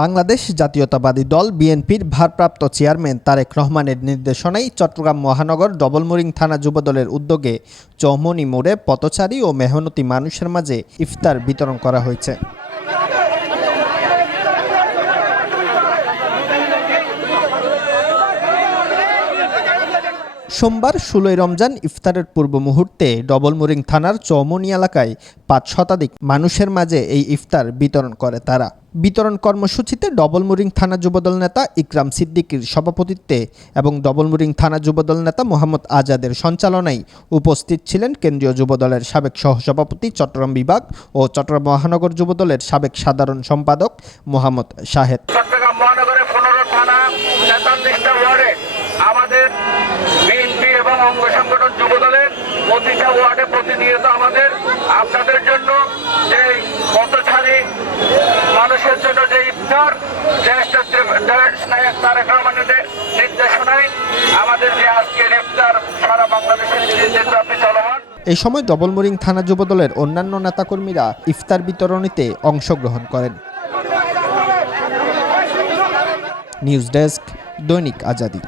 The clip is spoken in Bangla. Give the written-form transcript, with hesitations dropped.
বাংলাদেশ জাতীয়তাবাদী দল বিএনপির ভারপ্রাপ্ত চেয়ারম্যান তারেক রহমানের নির্দেশনায় চট্টগ্রাম মহানগর ডবলমুরিং থানা যুবদলের উদ্যোগে চৌমুহনী মোড়ে পথচারী ও মেহনতি মানুষের মাঝে ইফতার বিতরণ করা হয়েছে। সোমবার ১৬ রমজান ইফতারের পূর্ব মুহূর্তে ডবলমুরিং থানার চৌমুহনী এলাকায় ৫ শতাধিক মানুষের মাঝে এই ইফতার বিতরণ করে তারা। বিতরণ কর্মসূচিতে ডবলমুরিং থানা যুবদল নেতা ইকরাম সিদ্দিকীর সভাপতিত্বে এবং ডবলমুরিং থানা যুবদল নেতা মোহাম্মদ আজাদের সঞ্চালনায় উপস্থিত ছিলেন কেন্দ্রীয় যুবদলের সাবেক সহসভাপতি চট্টগ্রাম বিভাগ ও চট্টগ্রাম মহানগর যুবদলের সাবেক সাধারণ সম্পাদক মোহাম্মদ শাহেদ। চট্টগ্রাম মহানগরের ১৫ থানা ৪৩টা ওয়ার্ডে আমাদের বিএনপি এবং অঙ্গ সংগঠন যুবদলের প্রতিটা ওয়ার্ডে প্রতিনিয়ত আমাদের আপনাদের জন্য যে পথচারী মানুষের জন্য যে ইফতার তারেক রহমানের নির্দেশনায় আমাদের যে আজকের ইফতার সারা বাংলাদেশের ব্যাপী চলমান। এই সময় ডবলমুরিং থানা যুবদলের অন্যান্য নেতাকর্মীরা ইফতার বিতরণীতে অংশগ্রহণ করেন। নিউজ ডেস্ক, দৈনিক আজাদী।